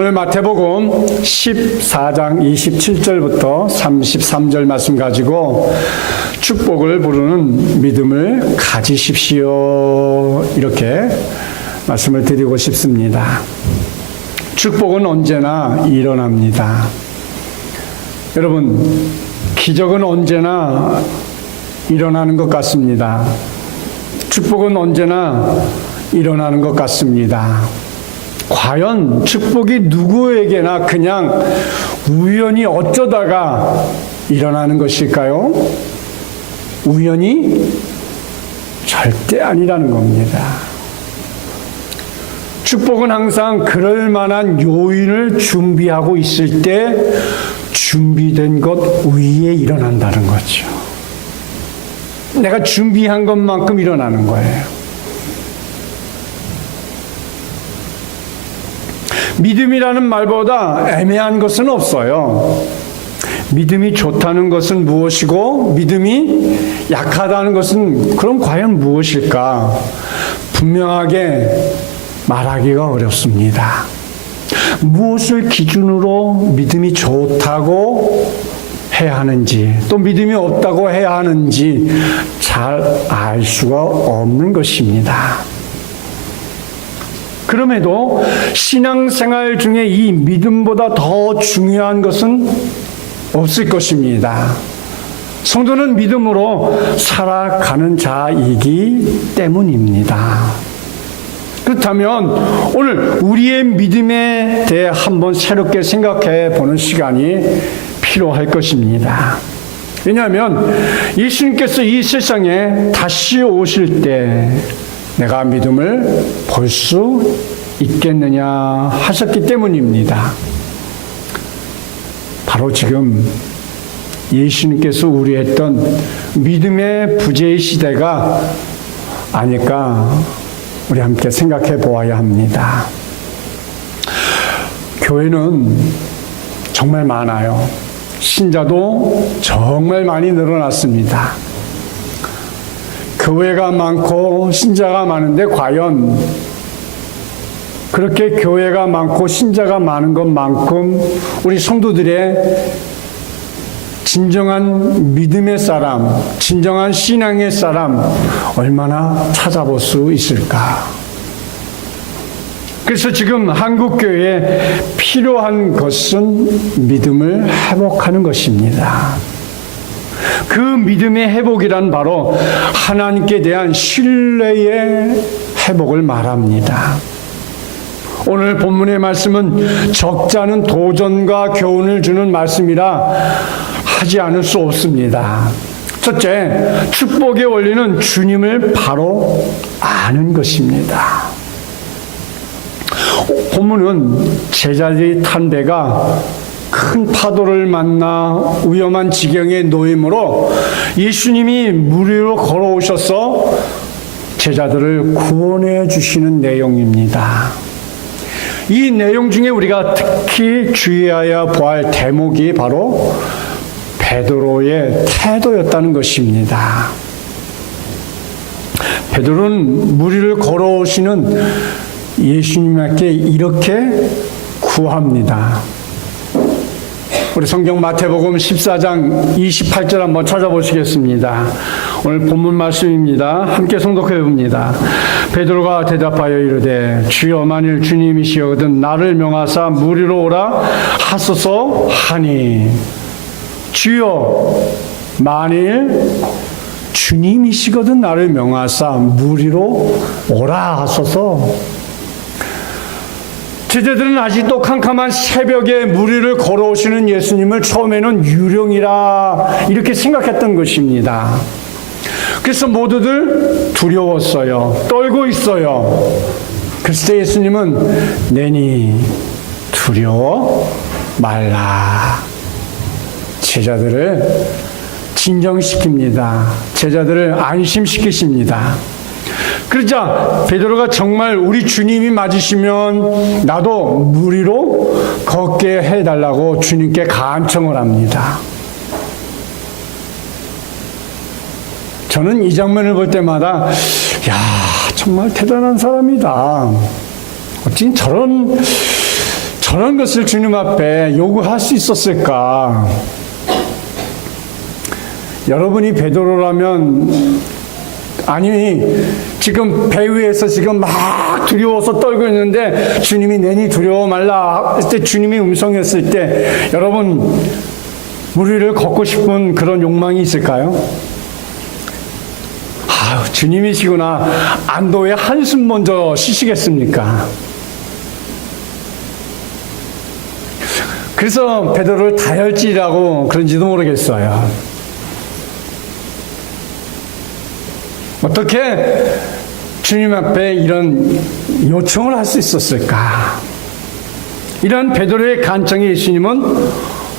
오늘 마태복음 14장 27절부터 33절 말씀 가지고 축복을 부르는 믿음을 가지십시오. 이렇게 말씀을 드리고 싶습니다. 축복은 언제나 일어납니다. 여러분, 기적은 언제나 일어나는 것 같습니다. 축복은 언제나 일어나는 것 같습니다. 과연 축복이 누구에게나 그냥 우연히 어쩌다가 일어나는 것일까요? 우연히 절대 아니라는 겁니다. 축복은 항상 그럴 만한 요인을 준비하고 있을 때 준비된 것 위에 일어난다는 거죠. 내가 준비한 것만큼 일어나는 거예요. 믿음이라는 말보다 애매한 것은 없어요. 믿음이 좋다는 것은 무엇이고 믿음이 약하다는 것은 그럼 과연 무엇일까? 분명하게 말하기가 어렵습니다. 무엇을 기준으로 믿음이 좋다고 해야 하는지 또 믿음이 없다고 해야 하는지 잘 알 수가 없는 것입니다. 그럼에도 신앙생활 중에 이 믿음보다 더 중요한 것은 없을 것입니다. 성도는 믿음으로 살아가는 자이기 때문입니다. 그렇다면 오늘 우리의 믿음에 대해 한번 새롭게 생각해 보는 시간이 필요할 것입니다. 왜냐하면 예수님께서 이 세상에 다시 오실 때 내가 믿음을 볼 수 있겠느냐 하셨기 때문입니다. 바로 지금 예수님께서 우려했던 믿음의 부재의 시대가 아닐까 우리 함께 생각해 보아야 합니다. 교회는 정말 많아요. 신자도 정말 많이 늘어났습니다. 교회가 많고 신자가 많은데 과연 그렇게 교회가 많고 신자가 많은 것만큼 우리 성도들의 진정한 믿음의 사람, 진정한 신앙의 사람 얼마나 찾아볼 수 있을까? 그래서 지금 한국교회에 필요한 것은 믿음을 회복하는 것입니다. 그 믿음의 회복이란 바로 하나님께 대한 신뢰의 회복을 말합니다. 오늘 본문의 말씀은 적잖은 도전과 교훈을 주는 말씀이라 하지 않을 수 없습니다. 첫째, 축복의 원리는 주님을 바로 아는 것입니다. 본문은 제자들이 탄 배가 큰 파도를 만나 위험한 지경에 놓임으로 예수님이 물 위로 걸어오셔서 제자들을 구원해 주시는 내용입니다. 이 내용 중에 우리가 특히 주의해야 보아야 대목이 바로 베드로의 태도였다는 것입니다. 베드로는 물 위를 걸어오시는 예수님께 이렇게 구합니다. 우리 성경 마태복음 14장 28절 한번 찾아보시겠습니다. 오늘 본문 말씀입니다. 함께 성독해 봅니다. 베드로가 대답하여 이르되 주여 만일 주님이시거든 나를 명하사 물 위로 오라 하소서 하니 주여 만일 주님이시거든 나를 명하사 물 위로 오라 하소서. 제자들은 아직도 캄캄한 새벽에 물 위를 걸어오시는 예수님을 처음에는 유령이라 이렇게 생각했던 것입니다. 그래서 모두들 두려웠어요. 떨고 있어요. 그래서 예수님은 내니 두려워 말라. 제자들을 진정시킵니다. 제자들을 안심시키십니다. 그러자 베드로가 정말 우리 주님이 맞으시면 나도 물 위로 걷게 해달라고 주님께 간청을 합니다. 저는 이 장면을 볼 때마다 야 정말 대단한 사람이다. 어찌 저런 저런 것을 주님 앞에 요구할 수 있었을까? 여러분이 베드로라면, 아니 지금 배 위에서 지금 막 두려워서 떨고 있는데 주님이 내니 두려워 말라 그때 주님이 음성했을 때 여러분 무리를 걷고 싶은 그런 욕망이 있을까요? 주님이시구나. 안도의 한숨 먼저 쉬시겠습니까? 그래서 베드로를 다혈질이라고 그런지도 모르겠어요. 어떻게 주님 앞에 이런 요청을 할 수 있었을까? 이런 베드로의 간청에 예수님은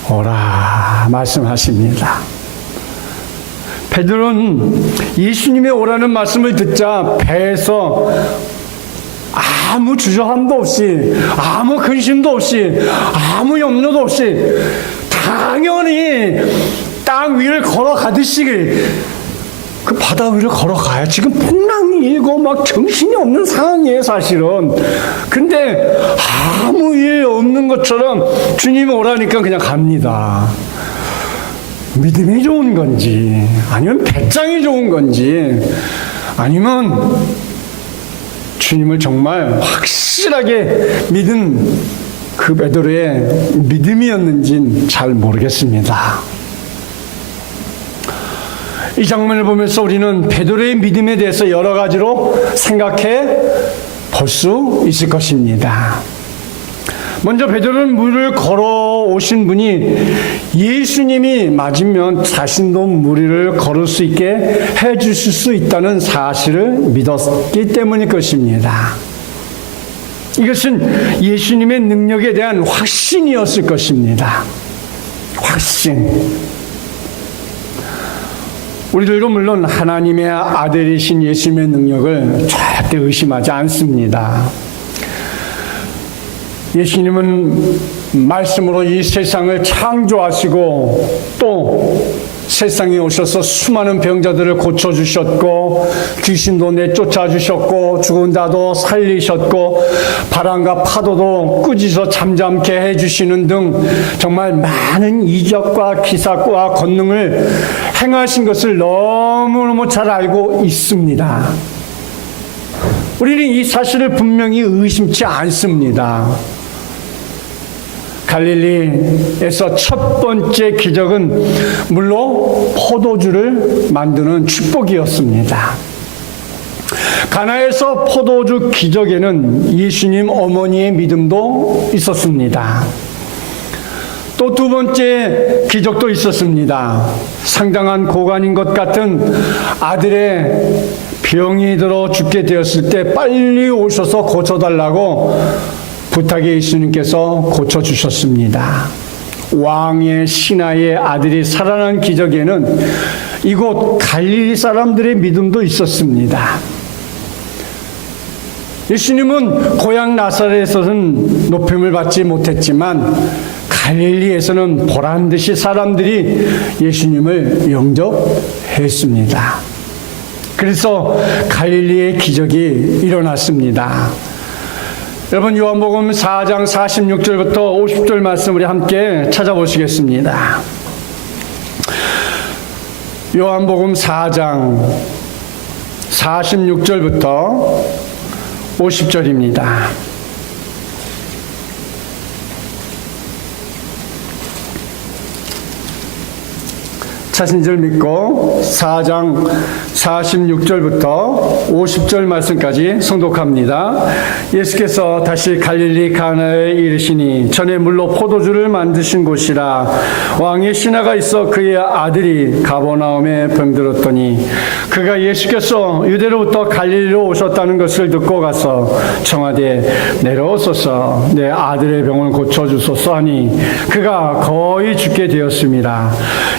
오라 말씀하십니다. 베드로는 예수님의 오라는 말씀을 듣자 배에서 아무 주저함도 없이, 아무 근심도 없이, 아무 염려도 없이 당연히 땅 위를 걸어가듯이 그 바다 위를 걸어가요. 지금 풍랑이 일고 막 정신이 없는 상황이에요, 사실은. 근데 아무 일 없는 것처럼 주님이 오라니까 그냥 갑니다. 믿음이 좋은 건지, 아니면 배짱이 좋은 건지, 아니면 주님을 정말 확실하게 믿은 그 베드로의 믿음이었는지는 잘 모르겠습니다. 이 장면을 보면서 우리는 베드로의 믿음에 대해서 여러 가지로 생각해 볼 수 있을 것입니다. 먼저 베드로는 물을 걸어오신 분이 예수님이 맞으면 자신도 무리를 걸을 수 있게 해주실 수 있다는 사실을 믿었기 때문일 것입니다. 이것은 예수님의 능력에 대한 확신이었을 것입니다. 확신. 우리들도 물론 하나님의 아들이신 예수님의 능력을 절대 의심하지 않습니다. 예수님은 말씀으로 이 세상을 창조하시고 또 세상에 오셔서 수많은 병자들을 고쳐주셨고 귀신도 내쫓아주셨고 죽은 자도 살리셨고 바람과 파도도 꾸짖어 잠잠케 해주시는 등 정말 많은 이적과 기사과 권능을 행하신 것을 너무너무 잘 알고 있습니다. 우리는 이 사실을 분명히 의심치 않습니다. 갈릴리에서 첫 번째 기적은 물로 포도주를 만드는 축복이었습니다. 가나에서 포도주 기적에는 예수님 어머니의 믿음도 있었습니다. 또 두 번째 기적도 있었습니다. 상당한 고관인 것 같은 아들의 병이 들어 죽게 되었을 때 빨리 오셔서 고쳐달라고 부탁에 예수님께서 고쳐주셨습니다. 왕의 신하의 아들이 살아난 기적에는 이곳 갈릴리 사람들의 믿음도 있었습니다. 예수님은 고향 나사렛에서는 높임을 받지 못했지만 갈릴리에서는 보란듯이 사람들이 예수님을 영접했습니다. 그래서 갈릴리의 기적이 일어났습니다. 여러분 요한복음 4장 46절부터 50절 말씀 우리 함께 찾아보시겠습니다. 요한복음 4장 46절부터 50절입니다. 찾은 줄 믿고 4장 46절부터 50절 말씀까지 성독합니다. 예수께서 다시 갈릴리 가나에 이르시니 전에 물로 포도주를 만드신 곳이라. 왕의 신하가 있어 그의 아들이 가버나움에 병들었더니 그가 예수께서 유대로부터 갈릴리로 오셨다는 것을 듣고 가서 청하되 내려오소서 내 아들의 병을 고쳐주소서 하니 그가 거의 죽게 되었습니다.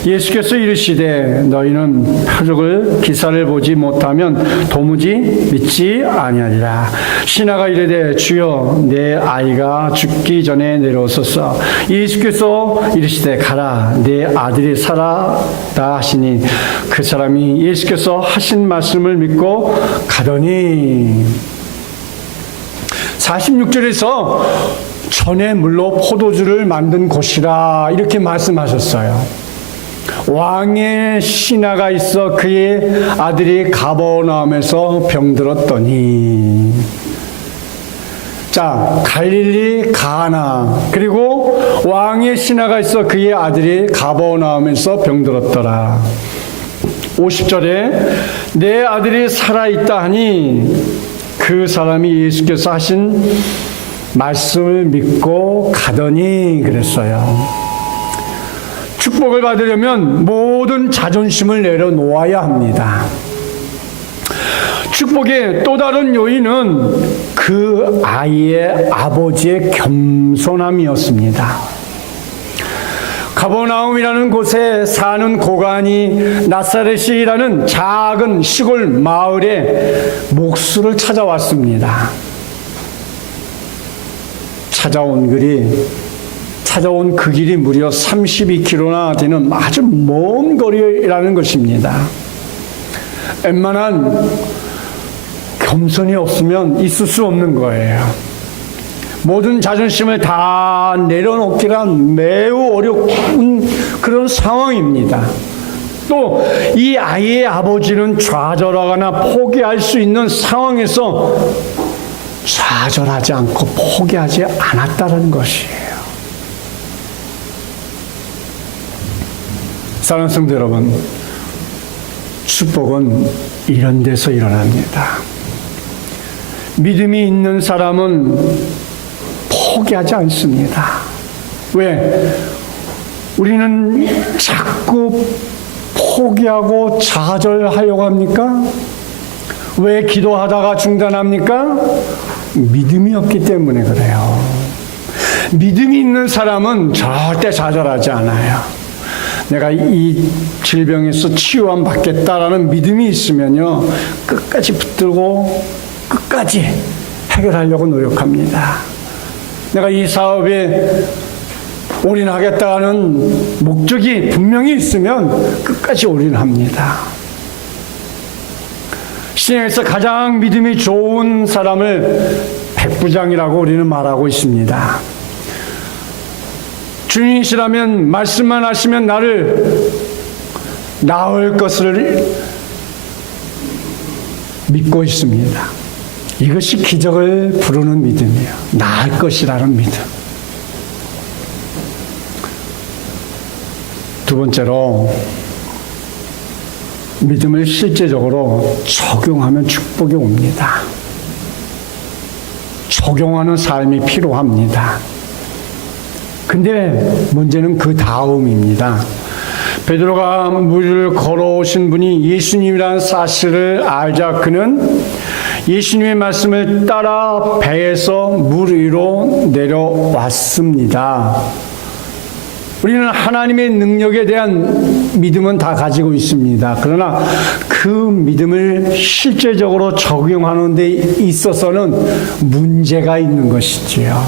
예수께서 이르시되 너희는 표적을 기사를 보지 못하면 도무지 믿지 아니하리라. 신하가 이르되 주여 내 아이가 죽기 전에 내려오소서. 예수께서 이르시되 가라 내 아들이 살았다 하시니 그 사람이 예수께서 하신 말씀을 믿고 가더니 46절에서 전에 물로 포도주를 만든 곳이라 이렇게 말씀하셨어요. 왕의 신하가 있어 그의 아들이 가버나움에서 병들었더니. 자, 갈릴리 가나, 그리고 왕의 신하가 있어 그의 아들이 가버나움에서 병들었더라. 50절에 내 아들이 살아있다 하니 그 사람이 예수께서 하신 말씀을 믿고 가더니 그랬어요. 축복을 받으려면 모든 자존심을 내려놓아야 합니다. 축복의 또 다른 요인은 그 아이의 아버지의 겸손함이었습니다. 가버나움이라는 곳에 사는 고관이 나사렛이라는 작은 시골 마을에 목수를 찾아왔습니다. 찾아온 그 길이 무려 32km나 되는 아주 먼 거리라는 것입니다. 웬만한 겸손이 없으면 있을 수 없는 거예요. 모든 자존심을 다 내려놓기가 매우 어려운 그런 상황입니다. 또 이 아이의 아버지는 좌절하거나 포기할 수 있는 상황에서 좌절하지 않고 포기하지 않았다는 것이에요. 사랑하는 성도 여러분, 축복은 이런 데서 일어납니다. 믿음이 있는 사람은 포기하지 않습니다. 왜? 우리는 자꾸 포기하고 좌절하려고 합니까? 왜 기도하다가 중단합니까? 믿음이 없기 때문에 그래요. 믿음이 있는 사람은 절대 좌절하지 않아요. 내가 이 질병에서 치유함 받겠다라는 믿음이 있으면요, 끝까지 붙들고 끝까지 해결하려고 노력합니다. 내가 이 사업에 올인하겠다는 목적이 분명히 있으면 끝까지 올인합니다. 신약에서 가장 믿음이 좋은 사람을 백부장이라고 우리는 말하고 있습니다. 주님이시라면 말씀만 하시면 나를 나을 것을 믿고 있습니다. 이것이 기적을 부르는 믿음이에요. 나을 것이라는 믿음. 두 번째로, 믿음을 실제적으로 적용하면 축복이 옵니다. 적용하는 삶이 필요합니다. 근데 문제는 그 다음입니다. 베드로가 물을 걸어오신 분이 예수님이라는 사실을 알자 그는 예수님의 말씀을 따라 배에서 물 위로 내려왔습니다. 우리는 하나님의 능력에 대한 믿음은 다 가지고 있습니다. 그러나 그 믿음을 실제적으로 적용하는 데 있어서는 문제가 있는 것이지요.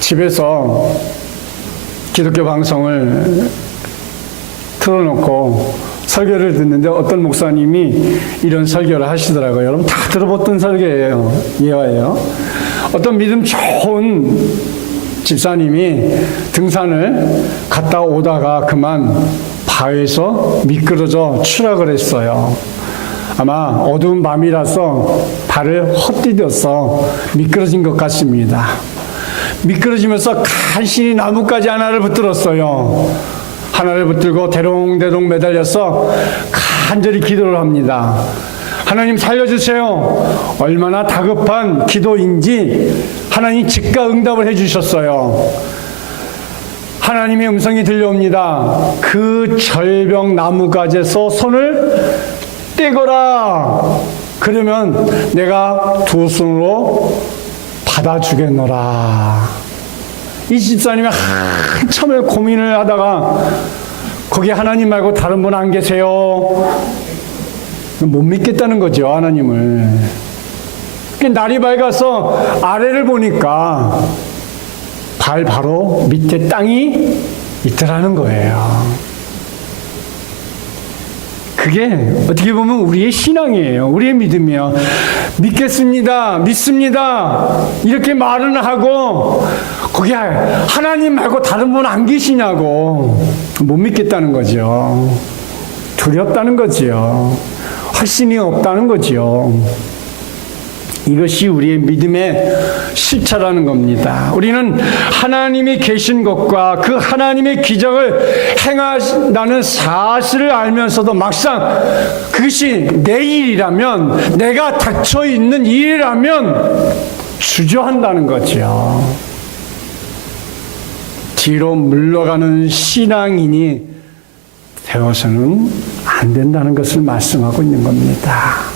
집에서 기독교 방송을 틀어놓고 설교를 듣는데 어떤 목사님이 이런 설교를 하시더라고요. 여러분 다 들어봤던 설교예요. 예화예요. 어떤 믿음 좋은 집사님이 등산을 갔다 오다가 그만 바위에서 미끄러져 추락을 했어요. 아마 어두운 밤이라서 발을 헛디뎌서 미끄러진 것 같습니다. 미끄러지면서 간신히 나뭇가지 하나를 붙들었어요. 하나를 붙들고 대롱대롱 매달려서 간절히 기도를 합니다. 하나님 살려주세요. 얼마나 다급한 기도인지 하나님 즉각 응답을 해주셨어요. 하나님의 음성이 들려옵니다. 그 절벽 나뭇가지에서 손을 떼거라. 그러면 내가 두 손으로 받아주겠노라. 이 집사님이 한참을 고민을 하다가 거기 하나님 말고 다른 분 안 계세요? 못 믿겠다는 거죠, 하나님을. 날이 밝아서 아래를 보니까 발 바로 밑에 땅이 있더라는 거예요. 그 그게 어떻게 보면 우리의 신앙이에요. 우리의 믿음이에요. 믿겠습니다. 믿습니다. 이렇게 말은 하고 거기 하나님 말고 다른 분 안 계시냐고 못 믿겠다는 거죠. 두렵다는 거지요. 확신이 없다는 거지요. 이것이 우리의 믿음의 실체라는 겁니다. 우리는 하나님이 계신 것과 그 하나님의 기적을 행하신다는 사실을 알면서도 막상 그것이 내 일이라면, 내가 닥쳐 있는 일이라면 주저한다는 거죠. 뒤로 물러가는 신앙인이 되어서는 안 된다는 것을 말씀하고 있는 겁니다.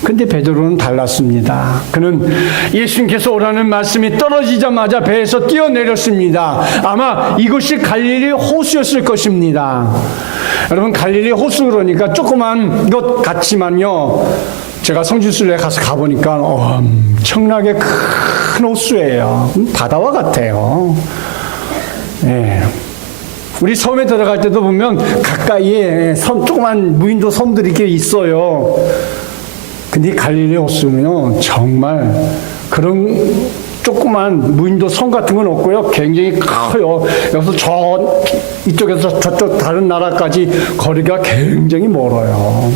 근데 베드로는 달랐습니다. 그는 예수님께서 오라는 말씀이 떨어지자마자 배에서 뛰어내렸습니다. 아마 이곳이 갈릴리 호수였을 것입니다. 여러분, 갈릴리 호수 그러니까 조그만 것 같지만요, 제가 성지순례 가서 가보니까 엄청나게 큰 호수예요. 바다와 같아요. 네. 우리 섬에 들어갈 때도 보면 가까이에 조그만 무인도 섬들이 이렇게 있어요. 근데 갈릴리 호수는요, 정말 그런 조그만 무인도 섬 같은 건 없고요, 굉장히 커요. 여기서 이쪽에서 저쪽 다른 나라까지 거리가 굉장히 멀어요.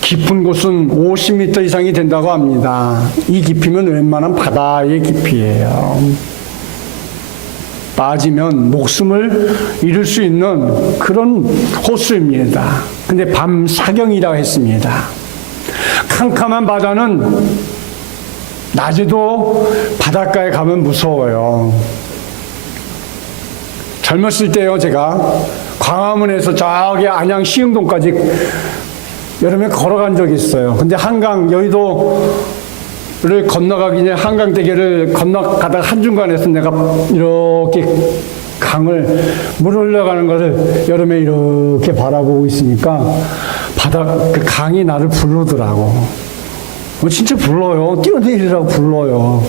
깊은 곳은 50m 이상이 된다고 합니다. 이 깊이면 웬만한 바다의 깊이에요. 빠지면 목숨을 잃을 수 있는 그런 호수입니다. 근데 밤 사경이라고 했습니다. 캄캄한 바다는 낮에도 바닷가에 가면 무서워요. 젊었을 때요, 제가 광화문에서 저기 안양 시흥동까지 여름에 걸어간 적이 있어요. 근데 한강 여의도를 건너가기 전에 한강대교를 건너가다가 한중간에서 내가 이렇게 물 흘러가는 것을 여름에 이렇게 바라보고 있으니까 그 강이 나를 부르더라고. 진짜 불러요. 뛰어내리라고 불러요.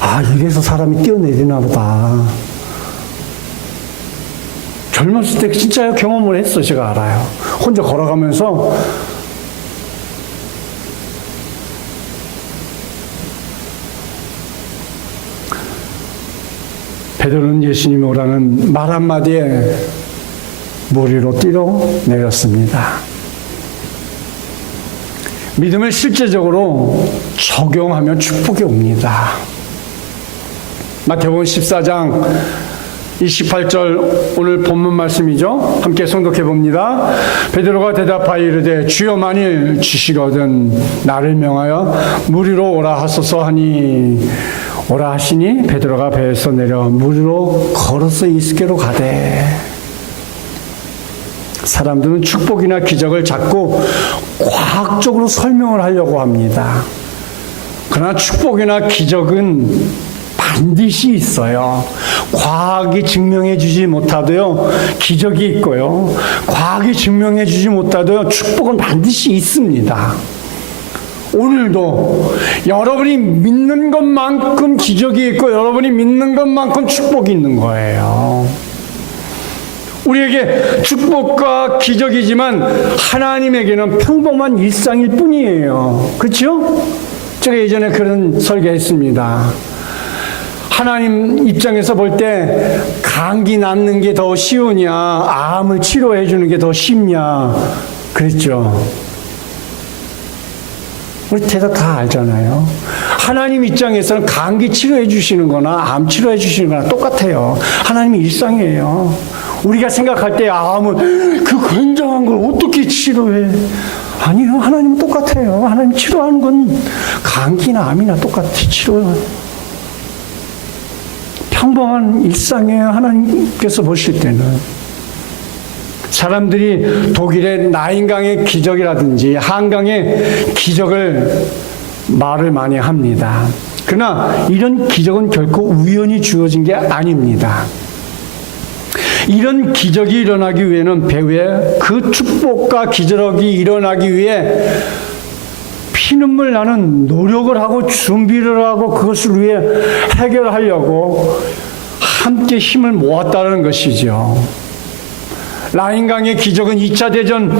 아, 이래서 사람이 뛰어내리나 보다. 젊었을 때 진짜 경험을 했어. 제가 알아요. 혼자 걸어가면서 베드로는 예수님이 오라는 말 한마디에 물 위로 뛰어내렸습니다. 믿음을 실제적으로 적용하면 축복이 옵니다. 마태복음 14장 28절 오늘 본문 말씀이죠. 함께诵독해 봅니다. 베드로가 대답하여 이르되 주여 만일 주시거든 나를 명하여 물 위로 오라 하소서 하니 오라 하시니 베드로가 배에서 내려 물 위로 걸어서 이스케로 가되. 사람들은 축복이나 기적을 자꾸 과학적으로 설명을 하려고 합니다. 그러나 축복이나 기적은 반드시 있어요. 과학이 증명해 주지 못하도요, 기적이 있고요. 과학이 증명해 주지 못하도요, 축복은 반드시 있습니다. 오늘도 여러분이 믿는 것만큼 기적이 있고 여러분이 믿는 것만큼 축복이 있는 거예요. 우리에게 축복과 기적이지만 하나님에게는 평범한 일상일 뿐이에요. 그렇죠? 제가 예전에 그런 설교했습니다. 하나님 입장에서 볼 때 감기 낫는 게 더 쉬우냐, 암을 치료해 주는 게 더 쉽냐 그랬죠. 우리 대답 다 알잖아요. 하나님 입장에서는 감기 치료해 주시는 거나 암 치료해 주시는 거나 똑같아요. 하나님의 일상이에요. 우리가 생각할 때 암은 그 굉장한 걸 어떻게 치료해? 아니요, 하나님은 똑같아요. 하나님 치료하는 건 감기나 암이나 똑같이 치료해요. 평범한 일상이에요. 하나님께서 보실 때는. 사람들이 독일의 나인강의 기적이라든지 한강의 기적을 말을 많이 합니다. 그러나 이런 기적은 결코 우연히 주어진 게 아닙니다. 이런 기적이 일어나기 위해는 배후에 그 축복과 기적이 일어나기 위해 피눈물 나는 노력을 하고 준비를 하고 그것을 위해 해결하려고 함께 힘을 모았다는 것이죠. 라인강의 기적은 2차 대전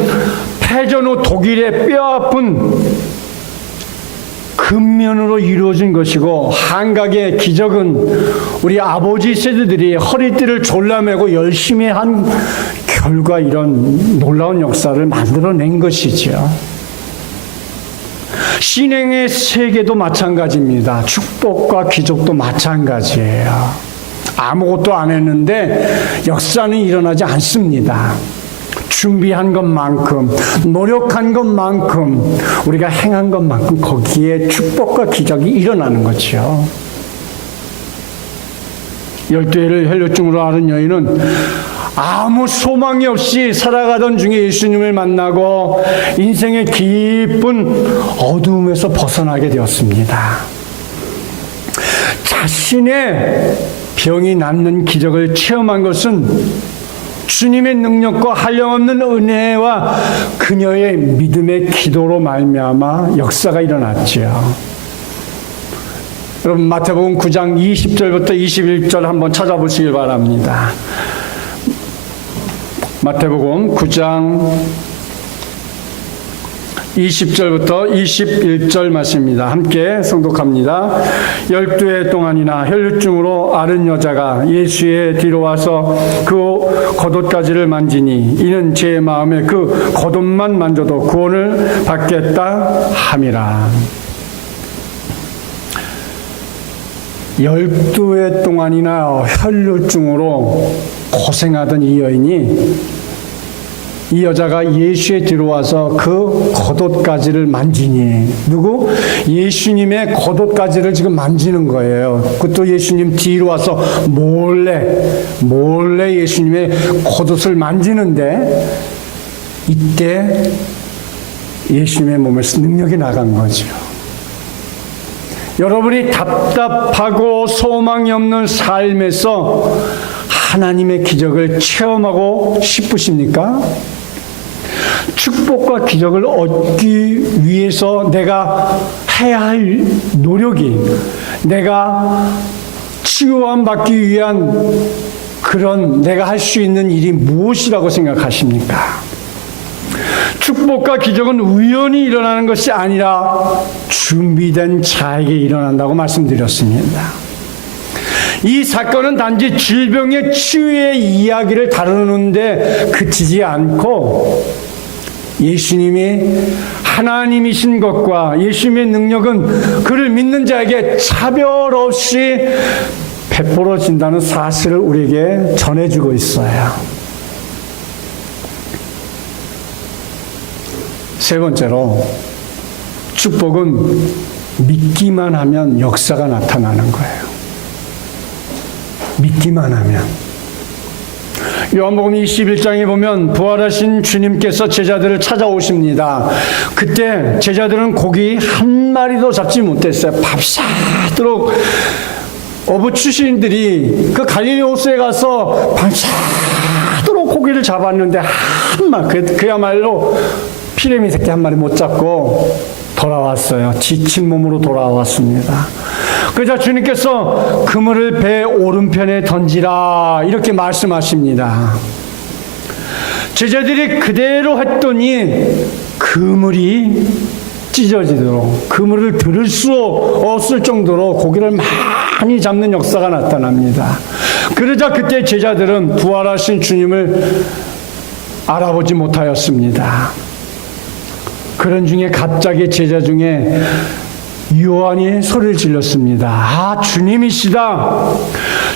패전 후 독일의 뼈아픈 근면으로 이루어진 것이고, 한각의 기적은 우리 아버지 세대들이 허리띠를 졸라매고 열심히 한 결과 이런 놀라운 역사를 만들어낸 것이죠. 신행의 세계도 마찬가지입니다. 축복과 기적도 마찬가지예요. 아무것도 안 했는데 역사는 일어나지 않습니다. 준비한 것만큼, 노력한 것만큼, 우리가 행한 것만큼 거기에 축복과 기적이 일어나는 거죠. 12해를 혈류증으로 앓은 여인은 아무 소망이 없이 살아가던 중에 예수님을 만나고 인생의 깊은 어두움에서 벗어나게 되었습니다. 자신의 병이 낫는 기적을 체험한 것은 주님의 능력과 한량없는 은혜와 그녀의 믿음의 기도로 말미암아 역사가 일어났지요. 여러분, 마태복음 9장 20절부터 21절 한번 찾아보시길 바랍니다. 마태복음 9장 20절부터 21절 말씀입니다. 함께 성독합니다. 12해 동안이나 혈류증으로 앓은 여자가 예수의 뒤로 와서 그 겉옷가지를 만지니 이는 제 마음에 그 겉옷만 만져도 구원을 받겠다 함이라. 12해 동안이나 혈류증으로 고생하던 이 여인이, 이 여자가 예수의 뒤로 와서 그 겉옷가지를 만지니, 누구? 예수님의 겉옷가지를 지금 만지는 거예요. 그것도 예수님 뒤로 와서 몰래 예수님의 겉옷을 만지는데, 이때 예수님의 몸에서 능력이 나간 거죠. 여러분이 답답하고 소망이 없는 삶에서 하나님의 기적을 체험하고 싶으십니까? 축복과 기적을 얻기 위해서 내가 해야 할 노력이, 내가 치유함 받기 위한 그런 내가 할 수 있는 일이 무엇이라고 생각하십니까? 축복과 기적은 우연히 일어나는 것이 아니라 준비된 자에게 일어난다고 말씀드렸습니다. 이 사건은 단지 질병의 치유의 이야기를 다루는데 그치지 않고, 예수님이 하나님이신 것과 예수님의 능력은 그를 믿는 자에게 차별 없이 베풀어진다는 사실을 우리에게 전해주고 있어요. 세 번째로, 축복은 믿기만 하면 역사가 나타나는 거예요. 믿기만 하면. 요한복음 21장에 보면 부활하신 주님께서 제자들을 찾아오십니다. 그때 제자들은 고기 한 마리도 잡지 못했어요. 밤새도록 어부 출신들이 그 갈릴리 호수에 가서 밤새도록 고기를 잡았는데 그야말로 피레미 새끼 한 마리 못 잡고 돌아왔어요. 지친 몸으로 돌아왔습니다. 그러자 주님께서 그물을 배 오른편에 던지라 이렇게 말씀하십니다. 제자들이 그대로 했더니 그물이 찢어지도록, 그물을 들을 수 없을 정도로 고기를 많이 잡는 역사가 나타납니다. 그러자 그때 제자들은 부활하신 주님을 알아보지 못하였습니다. 그런 중에 갑자기 제자 중에 요한이 소리를 질렀습니다. 아, 주님이시다.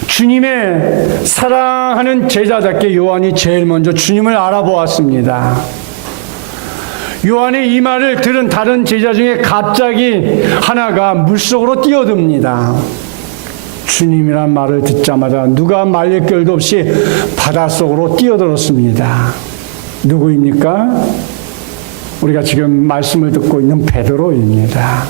주님의 사랑하는 제자답게 요한이 제일 먼저 주님을 알아보았습니다. 요한의 이 말을 들은 다른 제자 중에 갑자기 하나가 물속으로 뛰어듭니다. 주님이란 말을 듣자마자 누가 말릴 겨를도 없이 바닷속으로 뛰어들었습니다. 누구입니까? 우리가 지금 말씀을 듣고 있는 베드로입니다.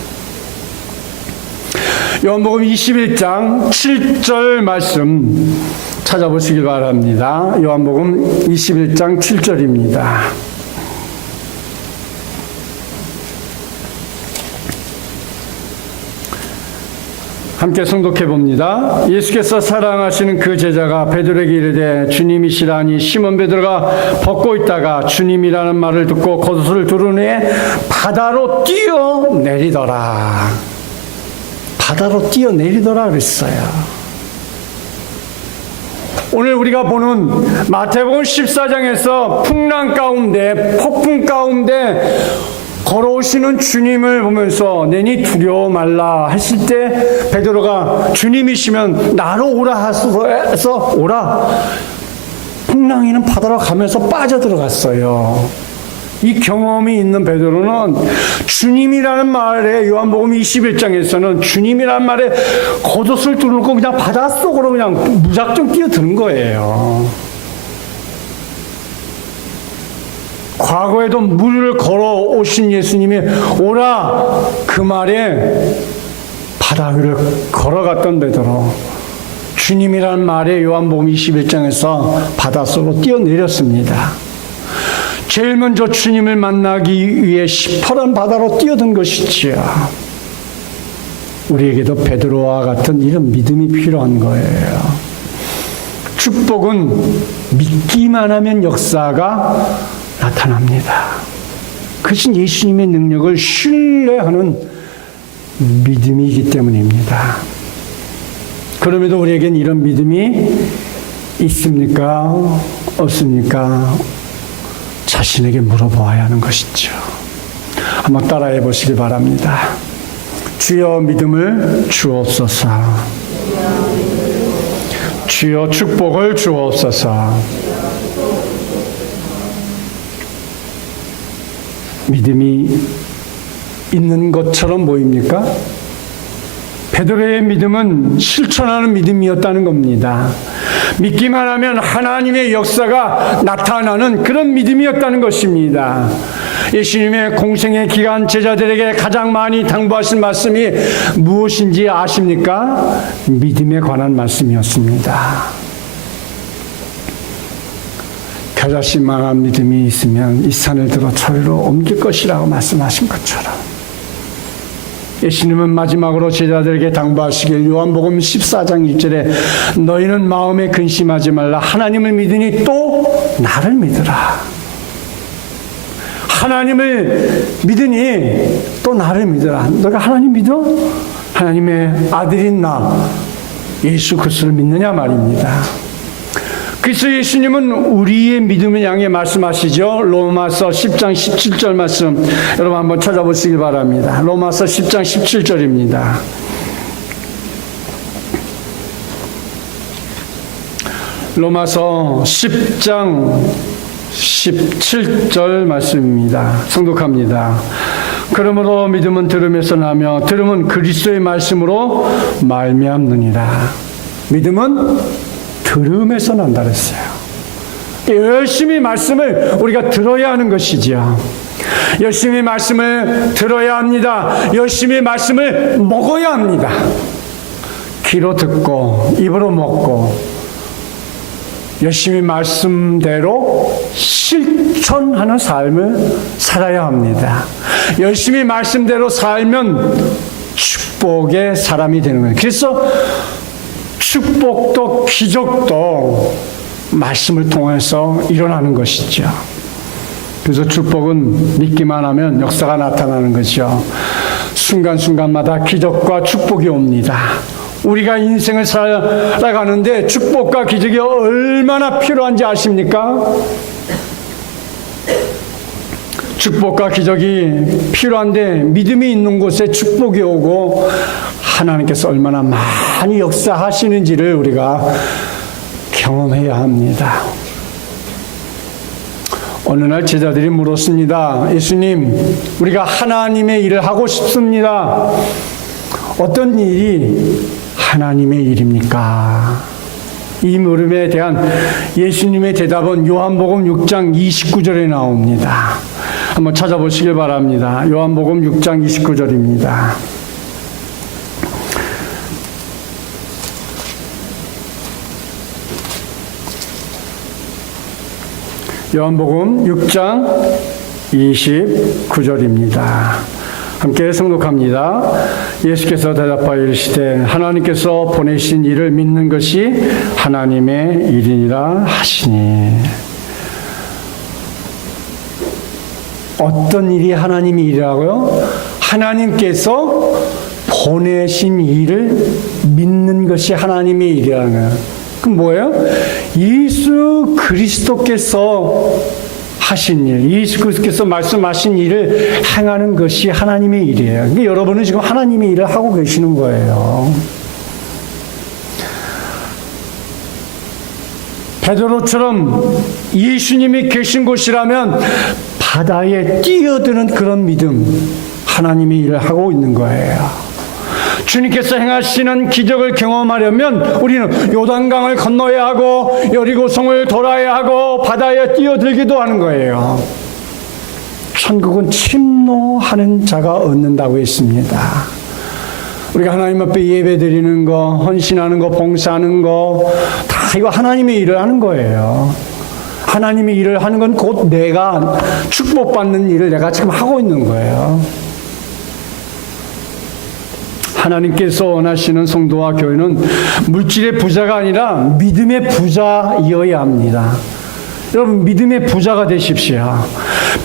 요한복음 21장 7절 말씀 찾아보시길 바랍니다. 요한복음 21장 7절입니다. 함께 성독해 봅니다. 예수께서 사랑하시는 그 제자가 베드로에게 이르되 주님이시라니 시몬 베드로가 벗고 있다가 주님이라는 말을 듣고 겉옷을 두른 후에 바다로 뛰어내리더라. 바다로 뛰어내리더라 그랬어요. 오늘 우리가 보는 마태복음 14장에서 풍랑 가운데, 폭풍 가운데 걸어오시는 주님을 보면서 내니 두려워 말라 하실 때 베드로가 주님이시면 나로 오라 해서 오라. 풍랑이는 바다로 가면서 빠져들어갔어요. 이 경험이 있는 베드로는 주님이라는 말에 요한복음 21장에서는 주님이라는 말에 겉옷을 두르고 그냥 바닷속으로 그냥 무작정 뛰어드는 거예요. 과거에도 물을 걸어오신 예수님이 오라 그 말에 바다 위를 걸어갔던 베드로, 주님이라는 말에 요한복음 21장에서 바닷속으로 뛰어내렸습니다. 제일 먼저 주님을 만나기 위해 시퍼런 바다로 뛰어든 것이지요. 우리에게도 베드로와 같은 이런 믿음이 필요한 거예요. 축복은 믿기만 하면 역사가 나타납니다. 그것은 예수님의 능력을 신뢰하는 믿음이기 때문입니다. 그럼에도 우리에겐 이런 믿음이 있습니까? 없습니까? 자신에게 물어보아야 하는 것이죠. 한번 따라해 보시기 바랍니다. 주여 믿음을 주옵소서. 주여 축복을 주옵소서. 믿음이 있는 것처럼 보입니까? 베드로의 믿음은 실천하는 믿음이었다는 겁니다. 믿기만 하면 하나님의 역사가 나타나는 그런 믿음이었다는 것입니다. 예수님의 공생의 기간 제자들에게 가장 많이 당부하신 말씀이 무엇인지 아십니까? 믿음에 관한 말씀이었습니다. 겨자씨만한 믿음이 있으면 이 산을 들어 저리로 옮길 것이라고 말씀하신 것처럼 예수님은 마지막으로 제자들에게 당부하시길 요한복음 14장 1절에 너희는 마음에 근심하지 말라. 하나님을 믿으니 또 나를 믿으라. 하나님을 믿으니 또 나를 믿으라. 너가 하나님 믿어? 하나님의 아들인 나 예수 그리스도를 믿느냐 말입니다. 그래서 예수님은 우리의 믿음을 향해 말씀하시죠. 로마서 10장 17절 말씀 여러분 한번 찾아보시기 바랍니다. 로마서 10장 17절입니다. 로마서 10장 17절 말씀입니다. 성독합니다. 그러므로 믿음은 들음에서 나며 들음은 그리스도의 말씀으로 말미암느니라. 믿음은 들음에서 난다 그랬어요. 열심히 말씀을 우리가 들어야 하는 것이지요. 열심히 말씀을 들어야 합니다. 열심히 말씀을 먹어야 합니다. 귀로 듣고 입으로 먹고 열심히 말씀대로 실천하는 삶을 살아야 합니다. 열심히 말씀대로 살면 축복의 사람이 되는 거예요. 그래서 축복도 기적도 말씀을 통해서 일어나는 것이죠. 그래서 축복은 믿기만 하면 역사가 나타나는 거죠. 순간순간마다 기적과 축복이 옵니다. 우리가 인생을 살아가는데 축복과 기적이 얼마나 필요한지 아십니까? 축복과 기적이 필요한데 믿음이 있는 곳에 축복이 오고 하나님께서 얼마나 많이 역사하시는지를 우리가 경험해야 합니다. 어느 날 제자들이 물었습니다. 예수님, 우리가 하나님의 일을 하고 싶습니다. 어떤 일이 하나님의 일입니까? 이 물음에 대한 예수님의 대답은 요한복음 6장 29절에 나옵니다. 한번 찾아보시길 바랍니다. 요한복음 6장 29절입니다. 요한복음 6장 29절입니다. 함께 성독합니다. 예수께서 대답하여 이르시되 하나님께서 보내신 일을 믿는 것이 하나님의 일이라 하시니. 어떤 일이 하나님의 일이라고요? 하나님께서 보내신 일을 믿는 것이 하나님의 일이라는 거예요. 그럼 뭐예요? 예수 그리스도께서 하신 일, 예수 그리스도께서 말씀하신 일을 행하는 것이 하나님의 일이에요. 그러니까 여러분은 지금 하나님의 일을 하고 계시는 거예요. 베드로처럼 예수님이 계신 곳이라면 바다에 뛰어드는 그런 믿음, 하나님의 일을 하고 있는 거예요. 주님께서 행하시는 기적을 경험하려면 우리는 요단강을 건너야 하고 여리고성을 돌아야 하고 바다에 뛰어들기도 하는 거예요. 천국은 침노하는 자가 얻는다고 했습니다. 우리가 하나님 앞에 예배드리는 거, 헌신하는 거, 봉사하는 거 다 이거 하나님의 일을 하는 거예요. 하나님의 일을 하는 건 곧 내가 축복받는 일을 내가 지금 하고 있는 거예요. 하나님께서 원하시는 성도와 교회는 물질의 부자가 아니라 믿음의 부자이어야 합니다. 여러분, 믿음의 부자가 되십시오.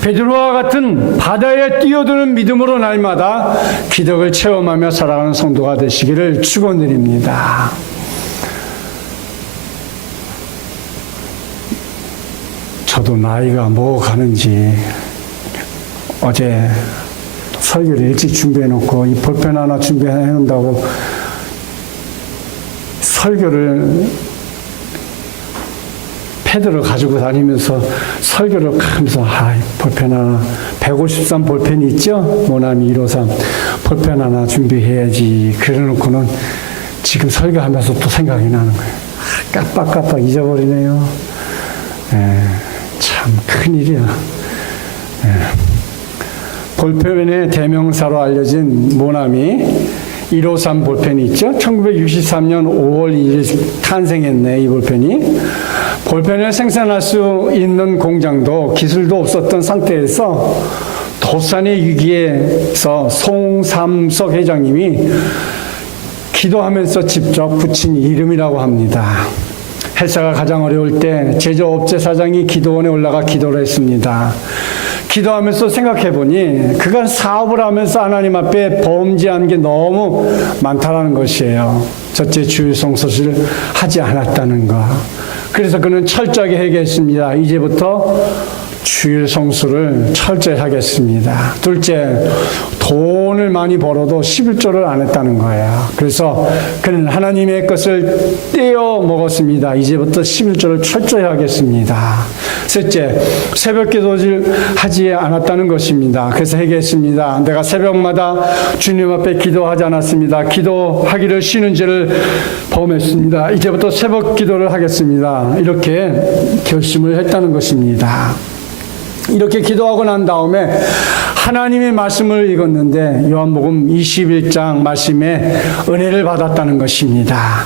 베드로와 같은 바다에 뛰어드는 믿음으로 날마다 기적을 체험하며 살아가는 성도가 되시기를 축원드립니다. 저도 나이가 먹어가는지 어제 설교를 일찍 준비해놓고 이 볼펜 하나 준비해놓는다고 설교를 패드를 가지고 다니면서 설교를 하면서 볼펜 하나 153 볼펜이 있죠? 모나미 153 볼펜 하나 준비해야지. 그래놓고는 지금 설교하면서 또 생각이 나는 거예요. 깜빡깜빡 잊어버리네요. 참 큰일이야. 볼펜의 대명사로 알려진 모나미 153 볼펜이 있죠. 1963년 5월 2일 탄생했네, 이 볼펜이. 볼펜을 생산할 수 있는 공장도 기술도 없었던 상태에서 도산의 위기에서 송삼석 회장님이 기도하면서 직접 붙인 이름이라고 합니다. 회사가 가장 어려울 때 제조업체 사장이 기도원에 올라가 기도를 했습니다. 기도하면서 생각해보니 그간 사업을 하면서 하나님 앞에 범죄한 게 너무 많다는 것이에요. 첫째, 주일 성수를 하지 않았다는 거. 그래서 그는 철저하게 회개했습니다. 이제부터 주일 성수를 철저히 하겠습니다. 둘째, 돈을 많이 벌어도 11조를 안 했다는 거예요. 그래서 그는 하나님의 것을 떼어 먹었습니다. 이제부터 11조를 철저히 하겠습니다. 셋째, 새벽 기도를 하지 않았다는 것입니다. 그래서 회개했습니다. 내가 새벽마다 주님 앞에 기도하지 않았습니다. 기도하기를 쉬는 죄를 범했습니다. 이제부터 새벽 기도를 하겠습니다. 이렇게 결심을 했다는 것입니다. 이렇게 기도하고 난 다음에 하나님의 말씀을 읽었는데 요한복음 21장 말씀에 은혜를 받았다는 것입니다.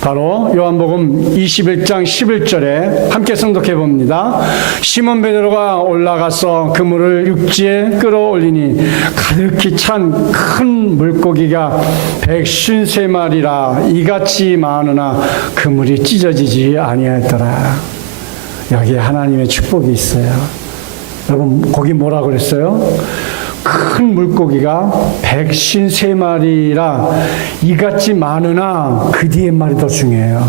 바로 요한복음 21장 11절에 함께 성독해 봅니다. 시몬 베드로가 올라가서 그물을 육지에 끌어올리니 가득히 찬 큰 물고기가 153마리라 이같이 많으나 그물이 찢어지지 아니하였더라. 여기에 하나님의 축복이 있어요. 여러분, 거기 뭐라고 그랬어요? 큰 물고기가 153마리라 이같이 많으나 그 뒤에 말이 더 중요해요.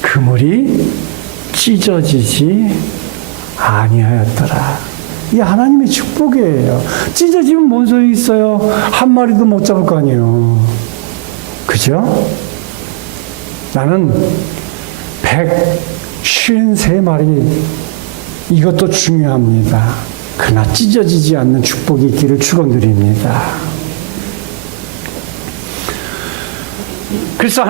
그물이 찢어지지 아니하였더라. 이 하나님의 축복이에요. 찢어지면 뭔 소용이 있어요? 한 마리도 못 잡을 거 아니에요. 그죠? 나는 153마리 이것도 중요합니다. 그러나 찢어지지 않는 축복이 있기를 축원드립니다. 그래서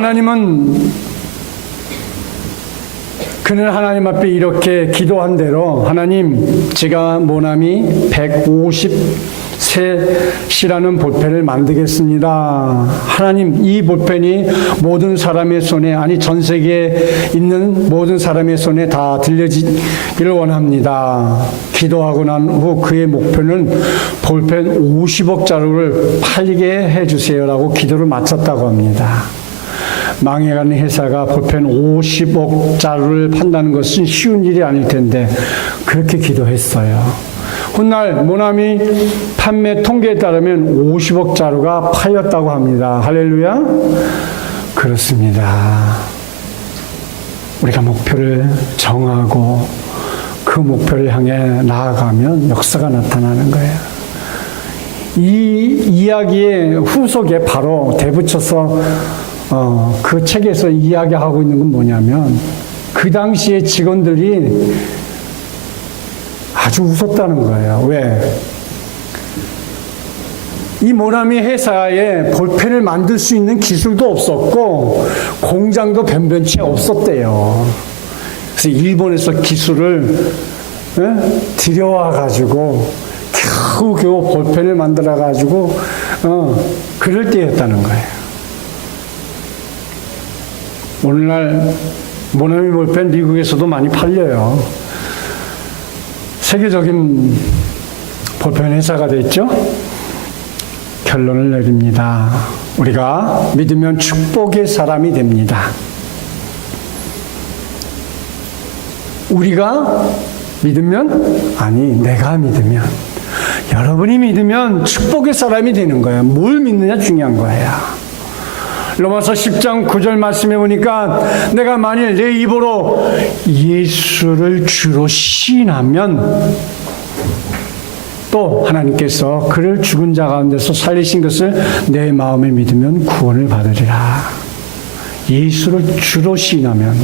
그는 하나님 앞에 이렇게 기도한 대로 하나님, 제가 모나미 셋이라는 볼펜을 만들겠습니다. 하나님, 이 볼펜이 모든 사람의 손에, 아니 전 세계에 있는 모든 사람의 손에 다 들려지기를 원합니다. 기도하고 난 후 그의 목표는 볼펜 50억 자루를 팔리게 해주세요라고 기도를 마쳤다고 합니다. 망해가는 회사가 볼펜 50억 자루를 판다는 것은 쉬운 일이 아닐 텐데 그렇게 기도했어요. 훗날 모나미 판매 통계에 따르면 50억 자루가 팔렸다고 합니다. 할렐루야. 그렇습니다. 우리가 목표를 정하고 그 목표를 향해 나아가면 역사가 나타나는 거예요. 이 이야기의 후속에 바로 대붙여서 그 책에서 이야기하고 있는 건 뭐냐면 그 당시에 직원들이 아주 웃었다는 거예요. 왜? 이 모나미 회사에 볼펜을 만들 수 있는 기술도 없었고 공장도 변변치 없었대요. 그래서 일본에서 기술을 들여와가지고 겨우 볼펜을 만들어가지고 그럴 때였다는 거예요. 오늘날 모나미 볼펜 미국에서도 많이 팔려요. 세계적인 볼펜 회사가 됐죠. 결론을 내립니다. 우리가 믿으면 축복의 사람이 됩니다. 우리가 믿으면, 아니 내가 믿으면, 여러분이 믿으면 축복의 사람이 되는 거예요. 뭘 믿느냐 중요한 거예요. 로마서 10장 9절 말씀해 보니까 내가 만일 내 입으로 예수를 주로 시인하면 또 하나님께서 그를 죽은 자 가운데서 살리신 것을 내 마음에 믿으면 구원을 받으리라. 예수를 주로 시인하면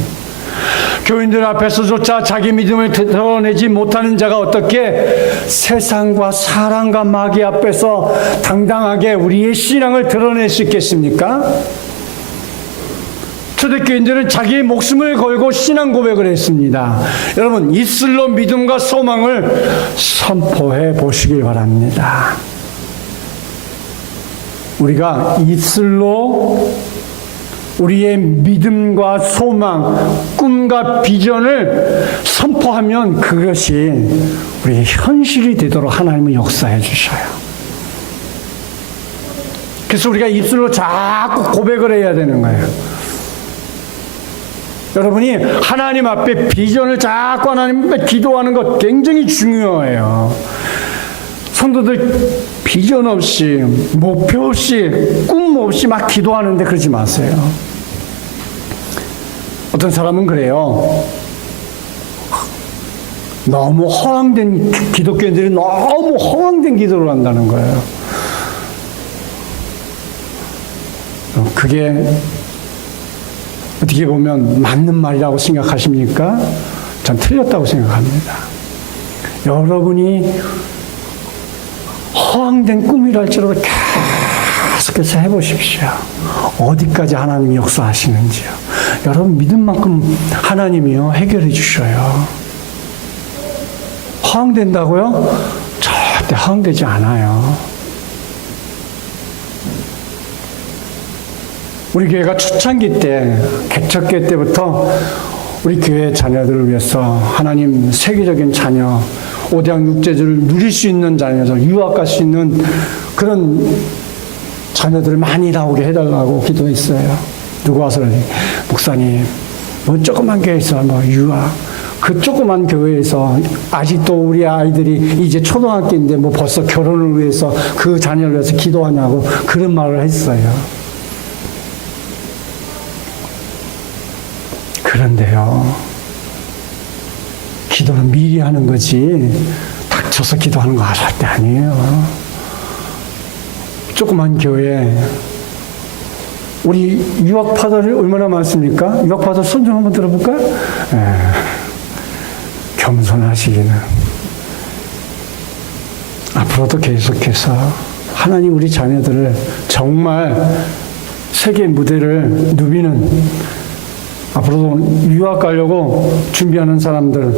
교인들 앞에서조차 자기 믿음을 드러내지 못하는 자가 어떻게 세상과 사람과 마귀 앞에서 당당하게 우리의 신앙을 드러낼 수 있겠습니까? 초대교인들은 자기의 목숨을 걸고 신앙 고백을 했습니다. 여러분, 입술로 믿음과 소망을 선포해 보시길 바랍니다. 우리가 입술로 우리의 믿음과 소망, 꿈과 비전을 선포하면 그것이 우리의 현실이 되도록 하나님은 역사해 주셔요. 그래서 우리가 입술로 자꾸 고백을 해야 되는 거예요. 여러분이 하나님 앞에 비전을 자꾸 하나님 앞에 기도하는 것 굉장히 중요해요. 성도들 비전 없이, 목표 없이, 꿈 없이 막 기도하는데 그러지 마세요. 어떤 사람은 그래요. 너무 허황된, 기독교인들이 너무 허황된 기도를 한다는 거예요. 그게 어떻게 보면 맞는 말이라고 생각하십니까? 전 틀렸다고 생각합니다. 여러분이 허황된 꿈이랄지라도 계속해서 해보십시오. 어디까지 하나님이 역사하시는지요. 여러분 믿은 만큼 하나님이요 해결해 주셔요. 허황된다고요? 절대 허황되지 않아요. 우리 교회가 초창기 때, 개척교 때부터 우리 교회 자녀들을 위해서 하나님 세계적인 자녀, 5대학 육제주를 누릴 수 있는 자녀들, 유학 갈 수 있는 그런 자녀들을 많이 나오게 해달라고 기도했어요. 누구 와서 목사님, 뭐 조그만 교회에서 뭐 유학, 그 조그만 교회에서 아직도 우리 아이들이 이제 초등학교인데 뭐 벌써 결혼을 위해서 그 자녀를 위해서 기도하냐고 그런 말을 했어요. 그런데요, 기도는 미리 하는 거지 닥쳐서 기도하는 거 절대 아니에요. 조그만 교회, 우리 유학파들이 얼마나 많습니까? 유학파들 손 좀 한번 들어볼까요? 겸손하시기는. 앞으로도 계속해서 하나님 우리 자녀들을 정말 세계 무대를 누비는, 앞으로도 유학 가려고 준비하는 사람들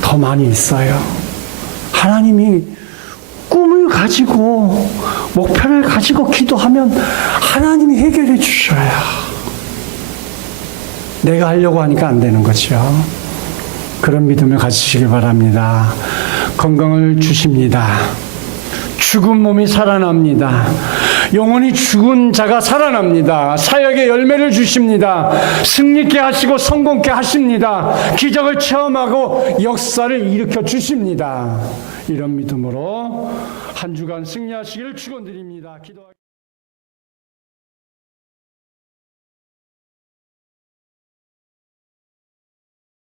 더 많이 있어요. 하나님이 꿈을 가지고, 목표를 가지고 기도하면 하나님이 해결해 주셔요. 내가 하려고 하니까 안 되는 거죠. 그런 믿음을 가지시기 바랍니다. 건강을 주십니다. 죽은 몸이 살아납니다. 영원히 죽은 자가 살아납니다. 사역의 열매를 주십니다. 승리케 하시고 성공케 하십니다. 기적을 체험하고 역사를 일으켜 주십니다. 이런 믿음으로 한 주간 승리하시기를 축원드립니다.